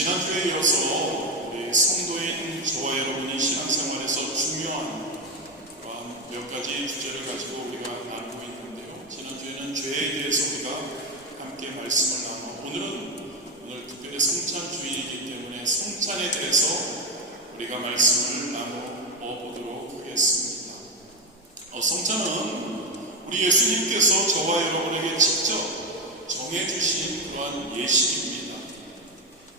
지난주에 이어서 우리 성도인 저와 여러분이 신앙생활에서 중요한 그런 몇 가지 주제를 가지고 우리가 나누고 있는데요. 지난주에는 죄에 대해서 우리가 함께 말씀을 나누고 오늘 특별히 성찬주일이기 때문에 성찬에 대해서 우리가 말씀을 나눠보도록 하겠습니다. 성찬은 우리 예수님께서 저와 여러분에게 직접 정해주신 그러한 예식입니다.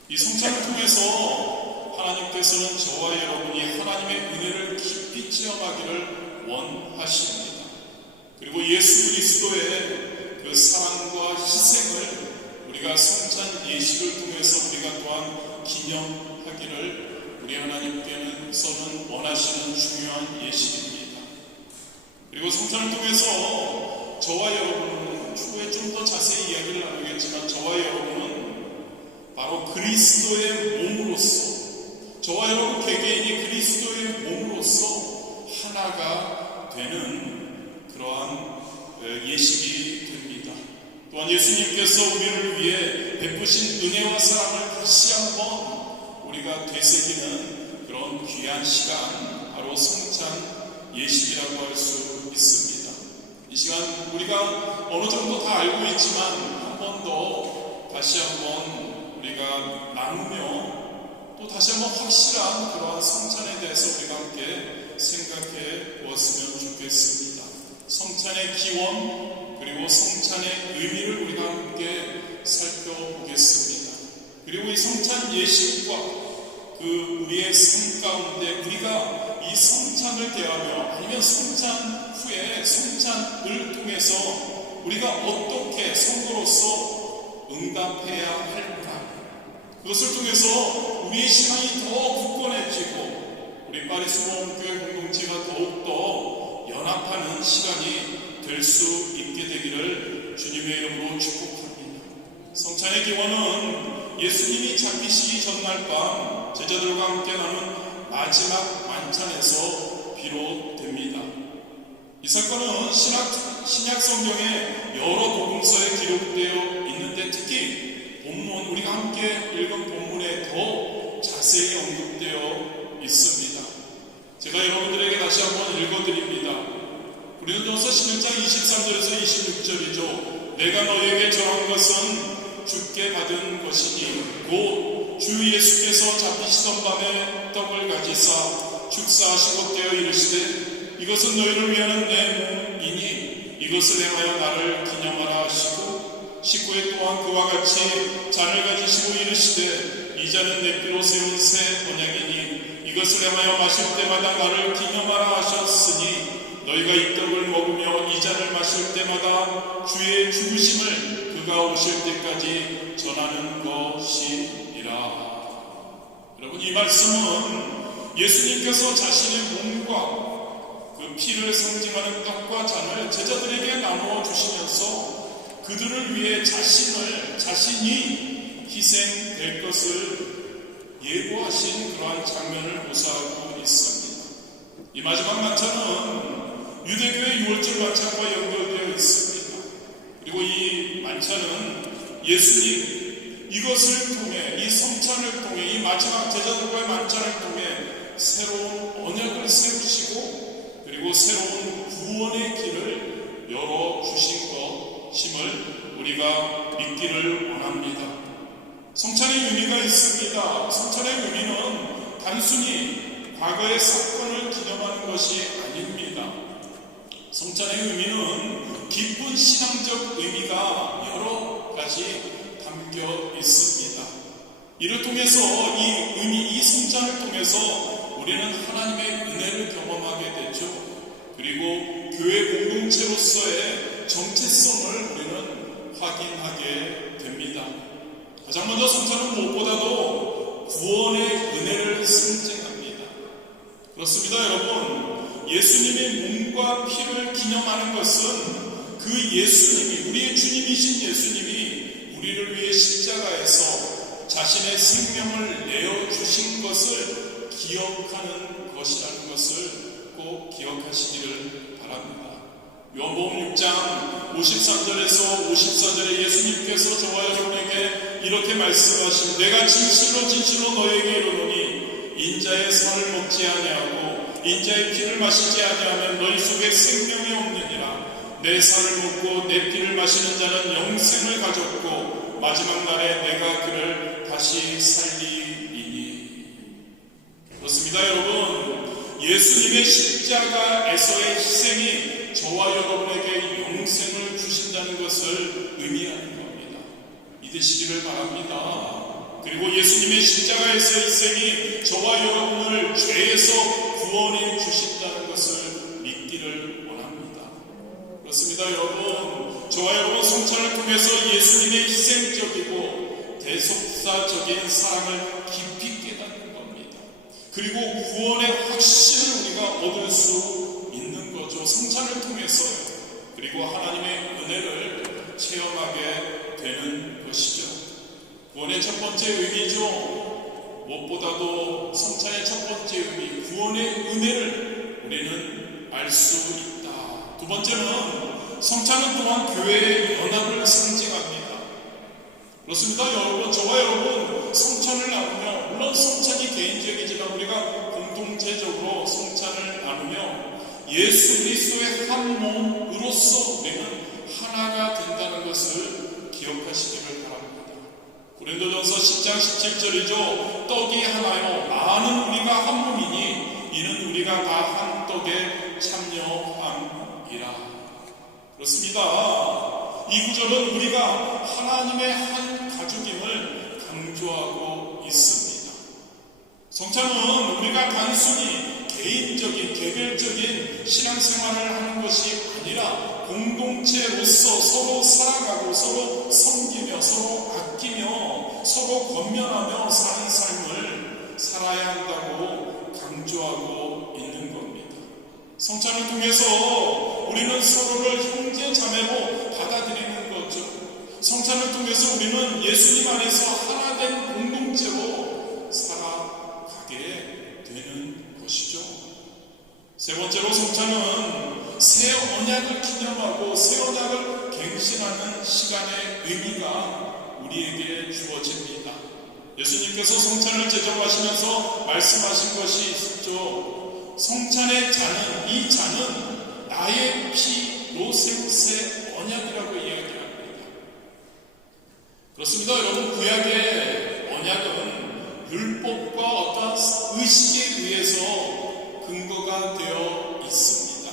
이 성찬을 통해서 하나님께서는 저와 여러분이 하나님의 은혜를 깊이 체험하기를 원하십니다. 그리고 예수 그리스도의 그 사랑과 희생을 우리가 성찬 예식을 통해서 우리가 또한 기념하기를 우리 하나님께서는 원하시는 중요한 예식입니다. 그리고 성찬을 통해서 저와 여러분은 추후에 좀 더 자세히 이야기를 나누겠지만 저와 여러분은 바로 그리스도의 몸으로서 저와 여러분 개개인이 그리스도의 몸으로서 하나가 되는 그러한 예식이 됩니다. 또한 예수님께서 우리를 위해 베푸신 은혜와 사랑을 다시 한번 우리가 되새기는 그런 귀한 시간, 바로 성찬 예식이라고 할 수 있습니다. 이 시간 우리가 어느 정도 다 알고 있지만 한 번 더 다시 한번 우리가 나누며 또 다시 한번 확실한 그러한 성찬에 대해서 우리가 함께 생각해 보았으면 좋겠습니다. 성찬의 기원 그리고 성찬의 의미를 우리가 함께 살펴보겠습니다. 그리고 이 성찬 예식과 그 우리의 삶 가운데 우리가 이 성찬을 대하며 아니면 성찬 후에 성찬을 통해서 우리가 어떻게 성도로서 응답해야 할까? 그것을 통해서 우리의 신앙이 더 굳건해지고 우리 파리수목교회 공동체가 더욱더 연합하는 시간이 될 수 있게 되기를 주님의 이름으로 축복합니다. 성찬의 기원은 예수님이 잡히시기 전날 밤 제자들과 함께 나눈 마지막 만찬에서 비롯됩니다. 이 사건은 신약 성경의 여러 복음서에 기록되어 있는데 특히 본문, 우리가 함께 읽은 본문에 더 자세히 언급되어 있습니다. 제가 여러분들에게 다시 한번 읽어드립니다. 고린도전서 11장 23절에서 26절이죠. 내가 너에게 전한 것은 주께 받은 것이니 곧 주 예수께서 잡히시던 밤에 떡을 가지사 축사하시고 떼어 이르시되 이것은 너희를 위하는 내 몸이니 이것을 행하여 나를 기념하라 하시고 19회 또한 그와 같이 잔을 가지시고 이르시되 이 잔은 내 피로 세운 새 언약이니 이것을 행하여 마실 때마다 나를 기념하라 하셨으니 너희가 이 떡을 먹으며 이 잔을 마실 때마다 주의 죽으심을 그가 오실 때까지 전하는 것이니라. 여러분, 이 말씀은 예수님께서 자신의 몸과 그 피를 상징하는 떡과 잔을 제자들에게 나누어 주시면서 그들을 위해 자신이 희생될 것을 예고하신 그러한 장면을 묘사하고 있습니다. 이 마지막 만찬은 유대교의 6월절 만찬과 연결되어 있습니다. 그리고 이 만찬은 예수님 이것을 통해 이 성찬을 통해 이 마지막 제자들과의 만찬을 통해 새로운 언약을 세우시고 그리고 새로운 구원의 길을 열어주신 것임을 우리가 믿기를 원합니다. 성찬의 의미가 있습니다. 성찬의 의미는 단순히 과거의 사건을 기념하는 것이 아닙니다. 성찬의 의미는 깊은 신앙적 의미가 여러 가지 담겨 있습니다. 이를 통해서 이 성찬을 통해서 우리는 하나님의 은혜를 경험하게 되죠. 그리고 교회 공동체로서의 정체성을 우리는 확인하게 됩니다. 가장 먼저 성찬은 무엇보다도 구원의 은혜를 상징합니다. 그렇습니다, 여러분. 예수님의 몸과 피를 기념하는 것은 그 예수님이, 우리의 주님이신 예수님이 우리를 위해 십자가에서 자신의 생명을 내어주신 것을 기억하는 것이라는 것을 꼭 기억하시기를 바랍니다. 요한복음 6장 53절에서 54절에 예수님께서 저와 여러분에게 이렇게 말씀하신 내가 진실로 진실로 너에게 이르노니 인자의 살을 먹지 아니하고 인자의 피를 마시지 아니하면 너희 속에 생명이 없느니라. 내 살을 먹고 내 피를 마시는 자는 영생을 가졌고 마지막 날에 내가 그를 다시 살리리니. 그렇습니다, 여러분. 예수님의 십자가에서의 희생이 저와 여러분에게 영생을 주신다는 것을 의미하는 겁니다. 믿으시기를 바랍니다. 그리고 예수님의 십자가에서의 희생이 저와 여러분을 죄에서 구원해 주신다는 것을 믿기를 원합니다. 그렇습니다, 여러분. 저와 여러분 성찬을 통해서 예수님의 희생적이고 대속사적인 사랑을 깊이 깨닫는 겁니다. 그리고 구원의 확신을 우리가 얻을 수 있는 거죠. 성찬을 통해서요. 그리고 하나님의 은혜를 체험하게 되는 것이죠. 구원의 첫 번째 의미죠. 무엇보다도 성찬의 첫 번째 의미, 구원의 은혜를 우리는 알 수 있다. 두 번째는 성찬은 또한 교회의 연합을 상징합니다. 그렇습니다, 여러분. 저와 여러분 성찬을 나누며, 물론 성찬이 개인적이지만 우리가 공동체적으로 성찬을 나누며 예수 그리스도의 한 몸으로서 우리는 하나가 된다는 것을 기억하시기를 바랍니다. 고린도전서 10장 17절이죠. 떡이 하나요 많은 우리가 한 몸이니 이는 우리가 다 한 떡에 참여함이라. 그렇습니다. 이 구절은 우리가 하나님의 한 가족임을 강조하고 있습니다. 성찬은 우리가 단순히 개인적인 개별적인 신앙생활을 하는 것이 아니라 공동체로서 서로 살아가고 서로 섬기며 서로 아끼며 서로 권면하며 사는 삶을 살아야 한다고 강조하고 있는 겁니다. 성찬을 통해서 우리는 서로를 형제 자매로 받아들이는 거죠. 성찬을 통해서 우리는 예수님 안에서 하나된 공동체로 살아가게 되는 것이죠. 세 번째로 성찬은 새 언약을 기념하고 새 언약을 갱신하는 시간의 의미가 우리에게 주어집니다. 예수님께서 성찬을 제정하시면서 말씀하신 것이 있었죠. 성찬의 잔은, 이 잔은 나의 피로 새 언약이라고 이야기합니다. 그렇습니다, 여러분. 구약의 언약은 율법과 어떤 의식에 의해서 근거가 되어 있습니다.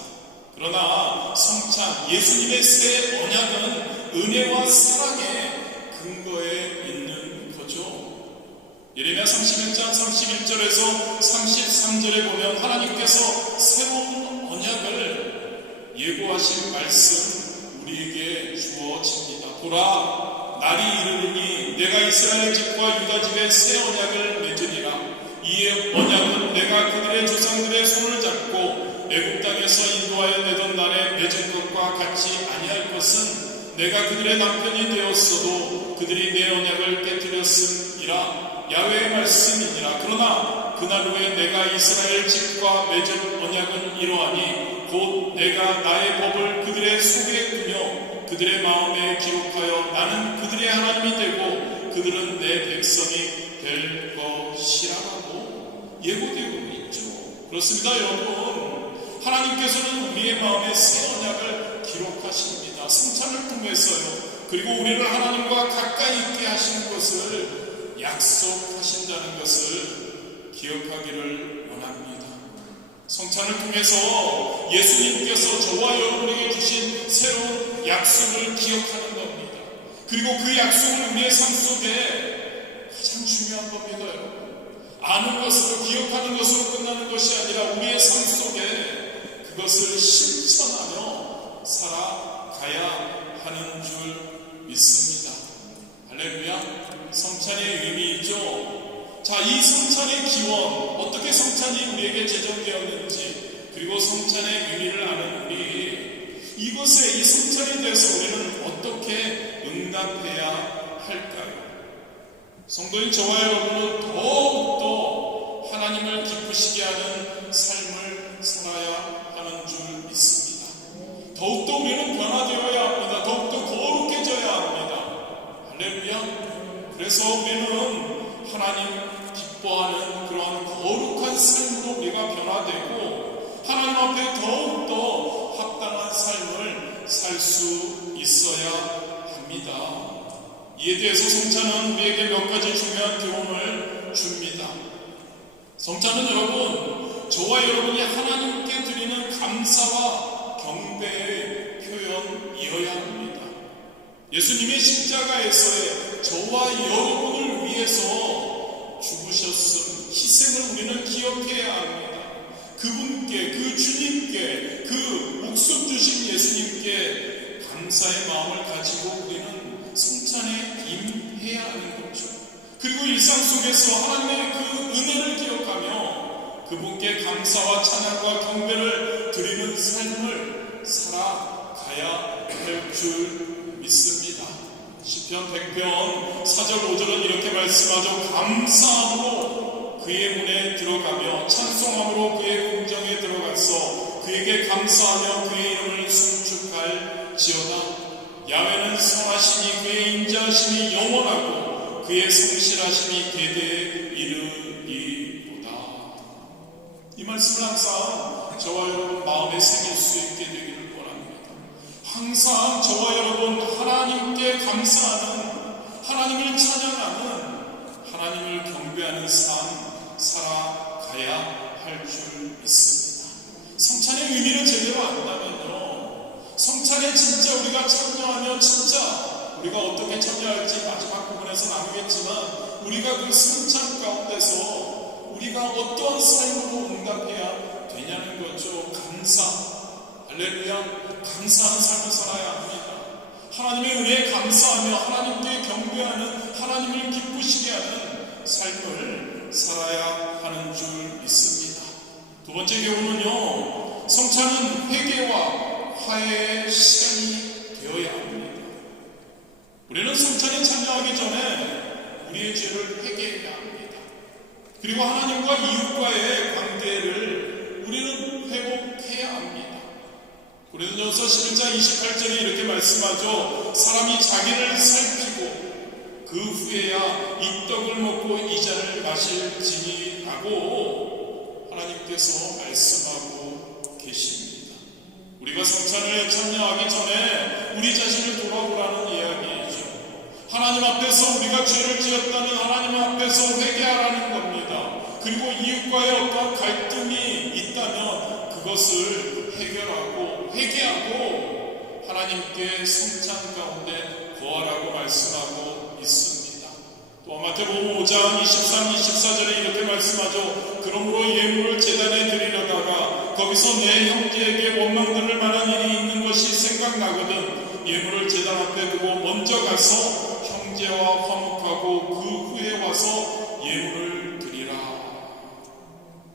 그러나 성찬, 예수님의 새 언약은 은혜와 사랑의 근거에 있는 거죠. 예레미야 31장 31절에서 33절에 보면 하나님께서 새로운 언약을 예고하신 말씀 우리에게 주어집니다. 보라, 날이 이르르니 내가 이스라엘 집과 유다 집에 새 언약을 맺으리라. 이 언약은 내가 그들의 조상들의 손을 잡고 애굽 땅에서 인도하여 내던 날에 맺은 것과 같이 아니할 것은 내가 그들의 남편이 되었어도 그들이 내 언약을 깨뜨렸음이라. 야훼의 말씀이니라. 그러나 그날 후에 내가 이스라엘 집과 맺은 언약은 이러하니 곧 내가 나의 법을 그들의 속에 두며 그들의 마음에 기록하여 나는 그들의 하나님이 되고 그들은 내 백성이 될 것이라고 예고되고 있죠. 그렇습니다, 여러분. 하나님께서는 우리의 마음에 새 언약을 기록하십니다. 성찬을 통해서요. 그리고 우리를 하나님과 가까이 있게 하시는 것을 약속하신다는 것을 기억하기를 원합니다. 성찬을 통해서 예수님께서 저와 여러분에게 주신 새로운 약속을 기억하는 겁니다. 그리고 그 약속은 우리의 삶 속에 가장 중요한 겁니다. 아는 것으로, 기억하는 것으로 끝나는 것이 아니라 우리의 삶 속에 그것을 실천하며 살아가야 하는 줄 믿습니다. 할렐루야. 성찬의 의미이죠. 자, 이 성찬의 기원, 어떻게 성찬이 우리에게 제정되었는지, 그리고 성찬의 의미를 아는 우리, 이것에, 이 성찬에 대해서 우리는 어떻게 응답해야 할까요? 성도인 저와 여러분은 더욱더 하나님을 기쁘시게 하는 삶을 살아야 하는 줄 믿습니다. 더욱더 우리는 변화되어야 합니다. 더욱더 거룩해져야 합니다. 할렐루야. 기뻐하는 그러한 거룩한 삶으로 우리가 변화되고 하나님 앞에 더욱더 합당한 삶을 살 수 있어야 합니다. 이에 대해서 성찬은 우리에게 몇 가지 중요한 교훈을 줍니다. 성찬은 여러분, 저와 여러분이 하나님께 드리는 감사와 경배의 표현이어야 합니다. 예수님의 십자가에서의 저와 여러분을 위해서 죽으셨음, 희생을 우리는 기억해야 합니다. 그분께, 그 주님께, 그 목숨 주신 예수님께 감사의 마음을 가지고 우리는 성찬에 임해야 하는 거죠. 그리고 일상 속에서 하나님의 그 은혜를 기억하며 그분께 감사와 찬양과 경배를 드리는 삶을 살아가야 할 줄 믿습니다. 시편 100편 4절 5절은 이렇게 말씀하죠. 감사함으로 그의 문에 들어가며 찬송함으로 그의 궁정에 들어가서 그에게 감사하며 그의 이름을 송축할지어다. 야훼는 선하시니 그의 인자하심이 영원하고 그의 성실하심이 대대에 이르리로다. 이 말씀을 항상 저와 여러분 마음에 새길 수 있게 되기를 원합니다. 항상 저와 여러분 하나님께 감사하는, 하나님을 찬양하는, 하나님을 경배하는 삶 살아가야 할 줄 믿습니다. 성찬의 의미를 제대로 안다면요, 성찬에 진짜 우리가 참여하면 진짜 우리가 어떻게 참여할지 마지막 부분에서 나누겠지만 우리가 그 성찬 가운데서 우리가 어떠한 삶으로 응답해야 되냐는 거죠. 감사, 할렐루야, 감사하는 삶을 살아야 합니다. 하나님의 은혜에 감사하며 하나님께 경배하는, 하나님을 기쁘시게 하는 삶을 살아야 하는 줄 믿습니다. 두 번째 교훈은요, 성찬은 회개와 화해의 시간이 되어야 합니다. 우리는 성찬에 참여하기 전에 우리의 죄를 회개해야 합니다. 그리고 하나님과 이웃과의 관계를 우리는 회복해야 합니다. 고린도전서 11장 28절에 이렇게 말씀하죠. 사람이 자기를 살피고 그 후에야 이 떡을 먹고 이 잔을 마실지니라고 하나님께서 말씀하고 계십니다. 우리가 성찬을 참여하기 전에 우리 자신을 돌아보라는 이야기이죠. 하나님 앞에서 우리가 죄를 지었다면 하나님 앞에서 회개하라는 겁니다. 그리고 이웃과의 어떤 갈등이 있다면 그것을 해결하고 회개하고 하나님께 성찬 가운데 거하라고 말씀하고 있습니다. 또 마태복음 5장 23, 24절에 이렇게 말씀하죠. 그러므로 예물을 제단에 드리려다가 거기서 내 형제에게 원망들을 만한 일이 있는 것이 생각나거든 예물을 제단 앞에 두고 먼저 가서 형제와 화목하고 그 후에 와서 예물을 드리라.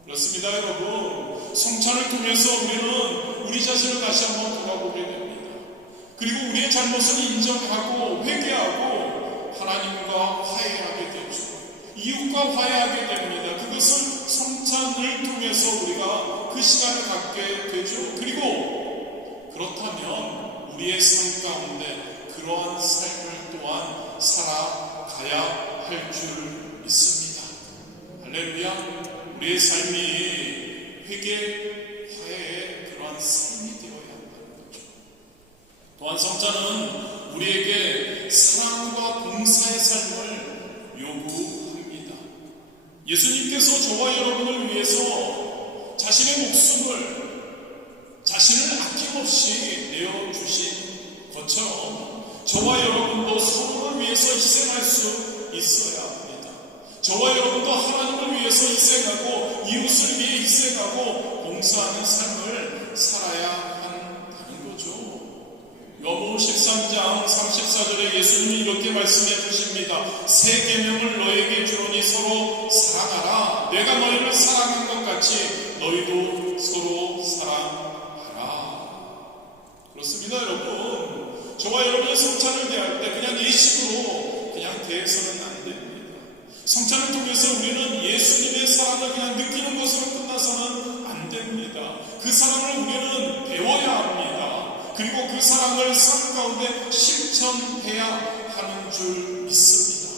그렇습니다, 여러분. 성찬을 통해서 우리는 우리 자신을 다시 한번 돌아보게 됩니다. 그리고 우리의 잘못을 인정하고 회개하고 하나님과 화해하게 되죠. 이웃과 화해하게 됩니다. 그것을 성찬을 통해서 우리가 그 시간을 갖게 되죠. 그리고 그렇다면 우리의 삶 가운데 그러한 삶을 또한 살아가야 할 줄 믿습니다. 할렐루야. 우리의 삶이 회개, 화해의 그러한 삶이 되어야 한다는 거죠. 또한 성찬은 우리에게 사랑과 봉사의 삶을 요구합니다. 예수님께서 저와 여러분을 위해서 자신의 목숨을, 자신을 아낌없이 내어주신 것처럼 저와 여러분도 서로를 위해서 희생할 수 있어야 합니다. 저와 여러분도 하나님을 위해서 희생하고 이웃을 위해 희생하고 봉사하는 삶을 살아야 한다는 거죠. 요한복음 13장 34절에 예수님이 이렇게 말씀해 주십니다. 새 계명을 너에게 주노니 서로 사랑하라. 내가 너희를 사랑한 것 같이 너희도 서로 사랑하라. 그렇습니다, 여러분. 저와 여러분의 성찬을 대할 때 그냥 예식으로 그냥 대해서는 안 됩니다. 성찬을 통해서 우리는 예수님의 사랑을 그냥 느끼는 것으로 끝나서는 안 됩니다. 그 사랑을 우리는 배워야 합니다. 그리고 그 사랑을 삶 가운데 실천해야 하는 줄 믿습니다.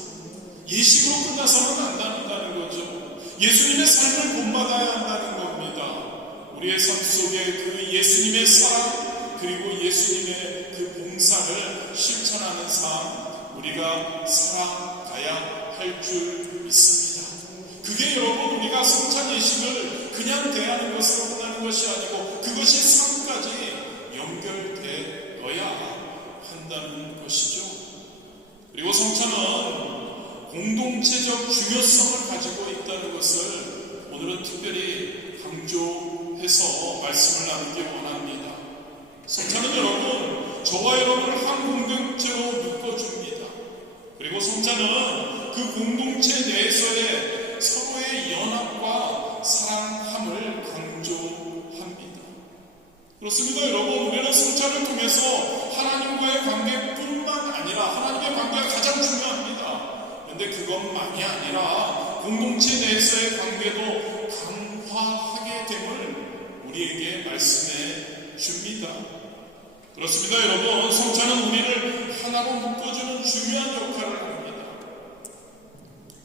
예식으로 끝나서는 안 된다는 거죠. 예수님의 삶을 본받아야 한다는 겁니다. 우리의 삶 속에 그 예수님의 사랑 그리고 예수님의 그 봉사를 실천하는 삶 우리가 살아가야 할 줄 믿습니다. 그게 여러분 우리가 성찬 예식을 그냥 대하는 것으로 끝나는 것이 아니고 그것이 삶까지 연결되어야 한다는 것이죠. 그리고 성찬은 공동체적 중요성을 가지고 있다는 것을 오늘은 특별히 강조해서 말씀을 나누기 원합니다. 성찬은 여러분 저와 여러분을 한 공동체로 묶어줍니다. 그리고 성찬은 그 공동체 내에서의 서로의 연합과 사랑함을 강조합니다. 그렇습니다. 여러분 우리는 성찬을 통해서 하나님과의 관계뿐만 아니라 하나님의 관계가 가장 중요합니다. 그런데 그것만이 아니라 공동체 내에서의 관계도 강화하게 됨을 우리에게 말씀해 줍니다. 그렇습니다. 여러분 성찬은 우리를 하나로 묶어주는 중요한 역할을 합니다.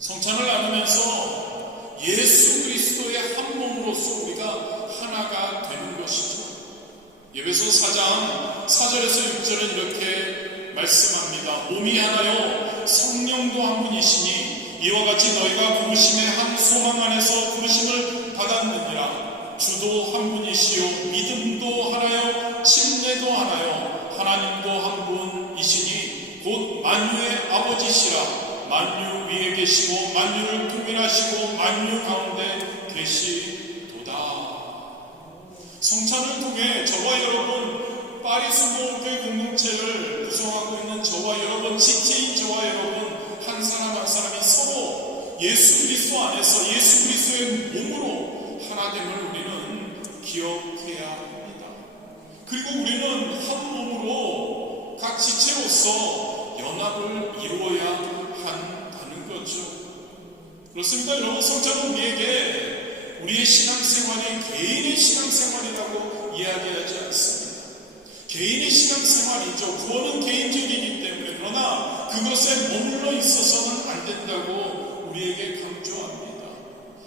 성찬을 나누면서 예수 그리스도의 한 몸으로서 우리가 하나가 되는 것이죠. 에베소 4장 4절에서 6절은 이렇게 말씀합니다. 몸이 하나요 성령도 한 분이시니 이와 같이 너희가 부르심의 한 소망 안에서 부르심을 받았느니라. 주도 한 분이시요 믿음도 하나요 침례도 하나요 하나님도 한 분이시니 곧 만유의 아버지시라. 만유 위에 계시고 만유를 통일하시고 만유 가운데 계시도다. 성찬을 통해 저와 여러분 파리수모교회 공동체를 구성하고 있는 저와 여러분 지체인 저와 여러분 한 사람 한 사람이 서로 예수 그리스도 안에서 예수 그리스도의 몸으로 하나됨을 우리는 기억해야 합니다. 그리고 우리는 한 몸으로 각 지체로서 연합을 이루어야 한다는 거죠. 그렇습니다. 여러분 성찬은 우리에게 우리의 신앙생활이 개인의 신앙생활이라고 이야기하지 않습니다. 개인의 신앙생활이죠. 구원은 개인적이기 때문에 그러나 그것에 머물러 있어서는 안 된다고 우리에게 강조합니다.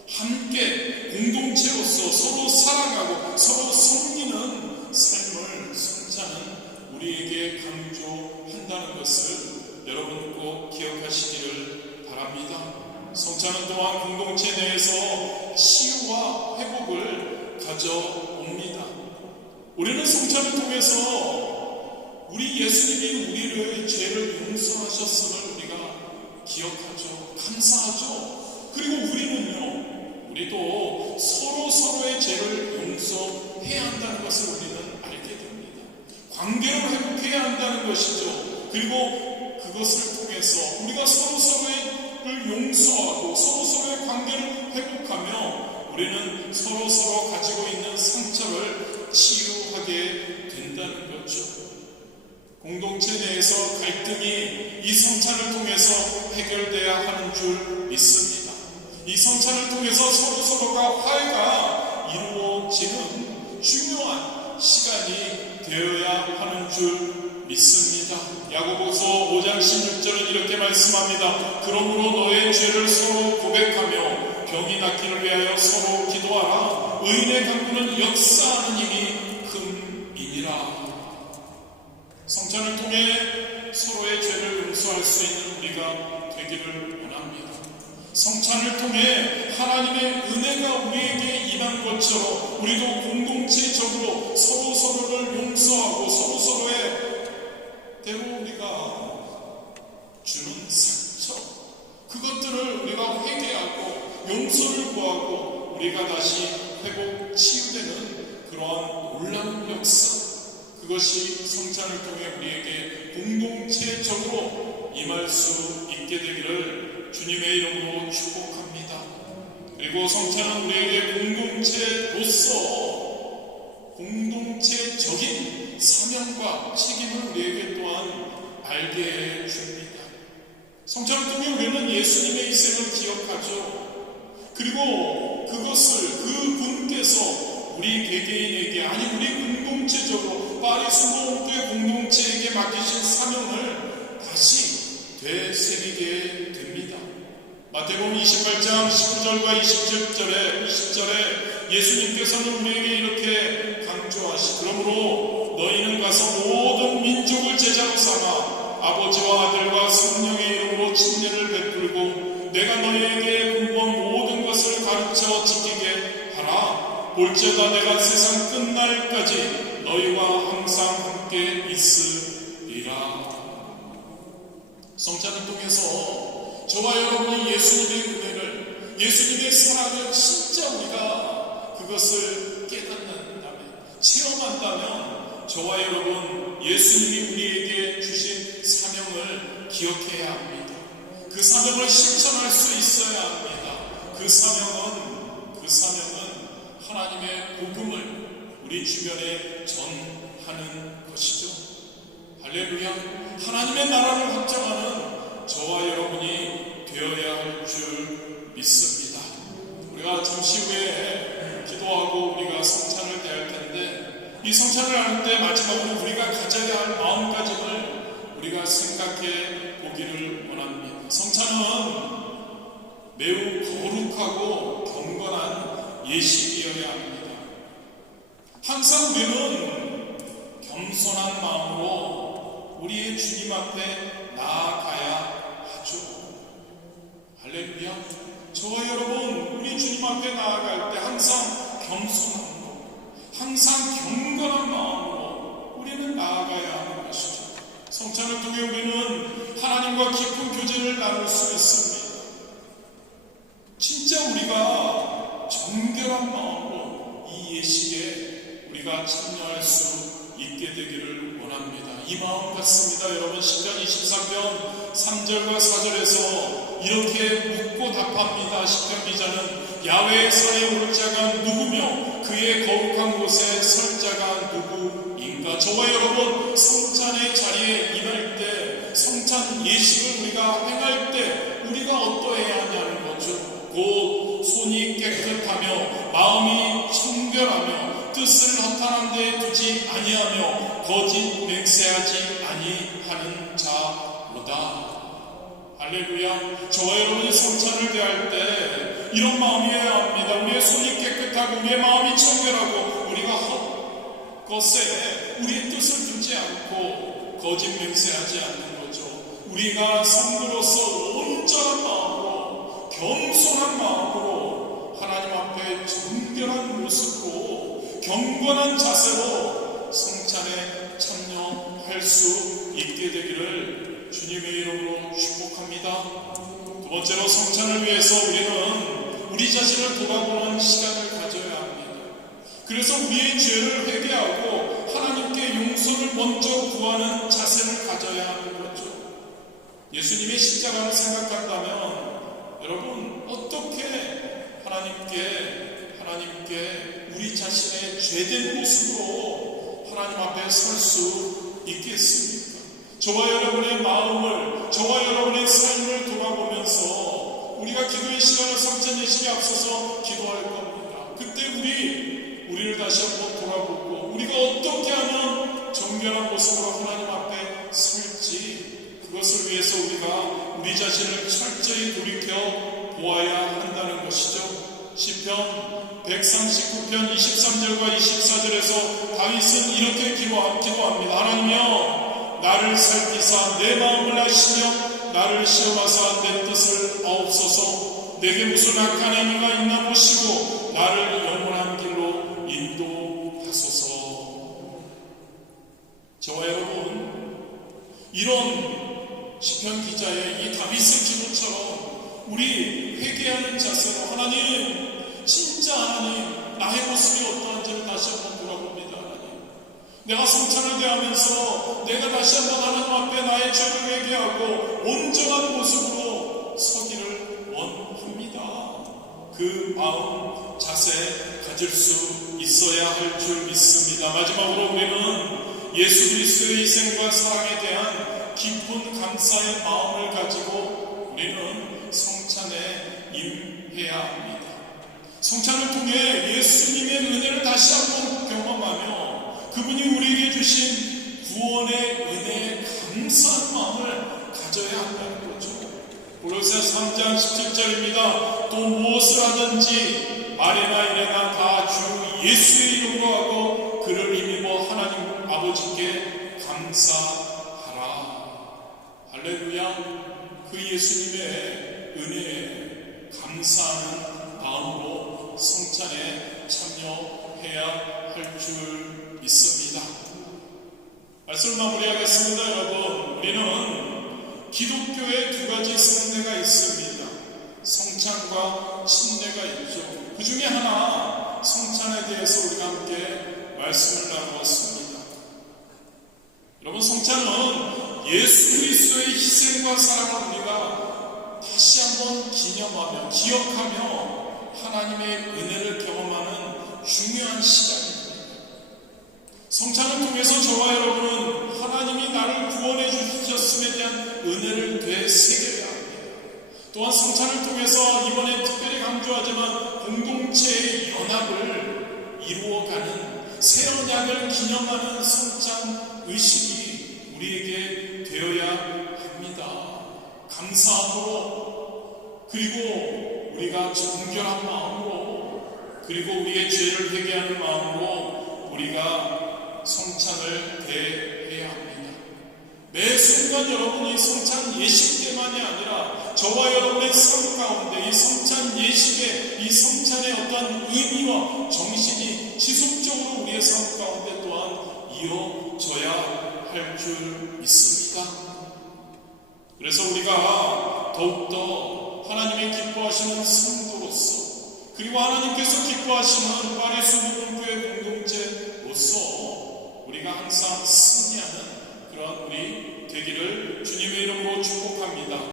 함께 공동체로서 서로 사랑하고 서로 섬기는 삶을 성찬은 우리에게 강조한다는 것을 여러분 꼭 기억하시기를 바랍니다. 성찬은 또한 공동체 내에서 치유와 회복을 가져옵니다. 우리는 성찬을 통해서 우리 예수님이 우리의 죄를 용서하셨음을 우리가 기억하죠. 감사하죠. 그리고 우리도 서로 서로의 죄를 용서해야 한다는 것을 우리는 알게 됩니다. 관계를 회복해야 한다는 것이죠. 그리고 그것을 통해서 우리가 서로 서로를 용서하고 서로 서로의 관계를 회복하며 우리는 서로 서로 가지고 있는 상처를 치유하게 된다는 거죠. 공동체 내에서 갈등이 이 성찬을 통해서 해결돼야 하는 줄 믿습니다. 이 성찬을 통해서 서로 서로가 화해가 이루어지는 중요한 시간이 되어야 하는 줄 믿습니다. 야고보서 5장 16절은 이렇게 말씀합니다. 그러므로 너의 죄를 서로 고백하며 병이 낫기를 위하여 서로 기도하라. 의인의 강구는 역사하는 힘이 큼이니라. 성찬을 통해 서로의 죄를 용서할 수 있는 우리가 되기를 원합니다. 성찬을 통해 하나님의 은혜가 우리에게 임한 것처럼 우리도 공동체적으로 서로 서로를 용서하고 서로 서로의 때로 우리가 주는 상처 그것들을 우리가 회개하고 용서를 구하고 우리가 다시 회복 치유되는 그러한 놀라운 역사 그것이 성찬을 통해 우리에게 공동체적으로 임할 수 있게 되기를 주님의 이름으로 축복합니다. 그리고 성찬은 우리에게 공동체적인 사명과 책임을 우리에게 또한 알게 해줍니다. 성찬을 통해 우리는 예수님의 희생을 기억하죠. 그리고 그것을 그분께서 우리 개개인에게 아니 우리 공동체적으로 파리수모교회 공동체에게 맡기신 사명을 다시 되새기게 됩니다. 마태복음 28장 19절과 20절에 예수님께서는 우리에게 이렇게 강조하시 그러므로 너희는 가서 모든 민족을 제자로 삼아 아버지와 아들과 성령의 이름으로 침례를 베풀고 내가 너희에게 분부한 모든 것을 가르쳐 지키게 하라. 볼지어다 내가 세상 끝날까지 너희와 항상 함께 있으리라. 성찬을 통해서 저와 여러분이 예수님의 은혜를, 예수님의 사랑을 진짜 우리가 그것을 깨닫는다면, 체험한다면 저와 여러분 예수님이 우리에게 주신 사명을 기억해야 합니다. 그 사명을 실천할 수 있어야 합니다. 그 사명은 하나님의 복음을 우리 주변에 전하는 것이죠. 할렐루야. 하나님의 나라를 확장하는 저와 여러분이 되어야 할 줄 믿습니다. 우리가 잠시 후에 기도하고 우리가 성찬을 대할 텐데 이 성찬을 하는 때 마지막으로 우리가 가져야 할 마음가짐을 우리가 생각해 보기를 원합니다. 성찬은 매우 거룩하고 경건한 예식이어야 합니다. 항상 우리는 겸손한 마음으로 우리의 주님 앞에 나아가야 하죠. 할렐루야. 저와 여러분 우리 주님 앞에 나아갈 때 항상 겸손한 마음, 항상 경건한 마음으로 우리는 나아가야 하는 것이죠. 성찬을 통해 우리는 하나님과 깊은 교제를 나눌 수 있습니다. 진짜 우리가 정결한 마음으로 이 예식에 우리가 참여할 수 있게 되기를 원합니다. 이 마음 같습니다. 여러분 시편 23편 3절과 4절에서 이렇게 묻고 답합니다. 시편 기자는 야훼의 산에 올 자가 누구며 그의 거룩한 곳에 설 자가 누구인가. 저와 여러분 성찬의 자리에 임할 때, 성찬 예식을 우리가 행할 때 우리가 어떠해야 하냐는 거죠. 곧 손이 깨끗하며 마음이 청결하며 뜻을 허탄한 데 두지 아니하며 거짓 맹세하지 아니하는 자로다. 할렐루야. 저와 여러분이 성찬을 대할 때 이런 마음이어야 합니다. 우리의 손이 깨끗하고 우리의 마음이 청결하고 우리가 헛것에 우리의 뜻을 두지 않고 거짓 맹세하지 않는 거죠. 우리가 성도로서 온전한 마음으로 겸손한 마음으로 하나님 앞에 정결한 모습으로 경건한 자세로 성찬에 참여할 수 있게 되기를 주님의 이름으로 축복합니다. 두 번째로 성찬을 위해서 우리는 우리 자신을 돌아보는 시간을 가져야 합니다. 그래서 우리의 죄를 회개하고 하나님께 용서를 먼저 구하는 자세를 가져야 하는 거죠. 예수님의 십자가를 생각한다면 여러분 어떻게 하나님께 우리 자신의 죄된 모습으로 하나님 앞에 설 수 있겠습니까? 저와 여러분의 마음을, 저와 여러분의 삶을 돌아보면서 우리가 기도의 시간을 성찬 예식에 앞서서 기도할 겁니다. 그때 우리를 다시 한번 돌아보고 우리가 어떻게 하면 정결한 모습으로 하나님 앞에 설지, 그것을 위해서 우리가 우리 자신을 철저히 돌이켜 보아야 한다는 것이죠. 시편 139편 23절과 24절에서 다윗은 이렇게 기도합니다. 하나님이여 나를 살피사 내 마음을 아시며 나를 시험하사 내 뜻을 아옵소서. 내게 무슨 악한 행위가 있나 보시고 나를 영원한 길로 인도하소서. 저와 여러분 이런 시편 기자의 이 다윗의 기도처럼 우리 회개하는 자세로 하나님, 진짜 하나님 나의 모습이 어떠한지를 다시 한번 돌아봅니다. 하나님, 내가 성찬을 대하면서 내가 다시 한번 하나님 앞에 나의 죄를 회개하고 온전한 모습으로 서기를 원합니다. 그 마음, 자세 가질 수 있어야 할 줄 믿습니다. 마지막으로 우리는 예수 그리스도의 희생과 사랑에 대한 깊은 감사의 마음을 가지고 우리는 성찬에 임해야 합니다. 성찬을 통해 예수님의 은혜를 다시 한번 경험하며 그분이 우리에게 주신 구원의 은혜에 감사한 마음을 가져야 한다는 거죠. 골로새 3장 17절입니다. 또 무엇을 하든지 말이나 이래나 다 주 예수의 이름으로 하고 그를 힘입어 하나님 아버지께 감사하라. 할렐루야. 그 예수님의 은혜에 감사하는 마음으로 성찬에 참여해야 할 줄 믿습니다. 말씀을 마무리하겠습니다. 여러분, 우리는 기독교에 두 가지 성례가 있습니다. 성찬과 침례가 있죠. 그 중에 하나 성찬에 대해서 우리가 함께 말씀을 나누었습니다. 여러분, 성찬은 예수 그리스도의 희생과 사랑을 우리가 다시 한번 기념하며 기억하며 하나님의 은혜를 경험하는 중요한 시간입니다. 성찬을 통해서 저와 여러분은 하나님이 나를 구원해 주셨음에 대한 은혜를 되새겨야 합니다. 또한 성찬을 통해서 이번에 특별히 강조하지만 공동체의 연합을 이루어가는 새 언약을 기념하는 성찬 의식이 우리에게 되어야 합니다. 감사함으로, 그리고 우리가 정결한 마음으로, 그리고 우리의 죄를 회개하는 마음으로 우리가 성찬을 대해야 합니다. 매 순간 여러분이 성찬 예식 때만이 아니라 저와 여러분의 삶 가운데 이 성찬 예식의 이 성찬의 어떠한 의미와 정신이 지속적으로 우리의 삶 가운데 또한 이어져야 할 줄 믿습니다. 그래서 우리가 더욱더 하나님의 기뻐하시는 성도로서, 그리고 하나님께서 기뻐하시는 파리수 무분교회 공동체로서 우리가 항상 승리하는 그런 우리 되기를 주님의 이름으로 축복합니다.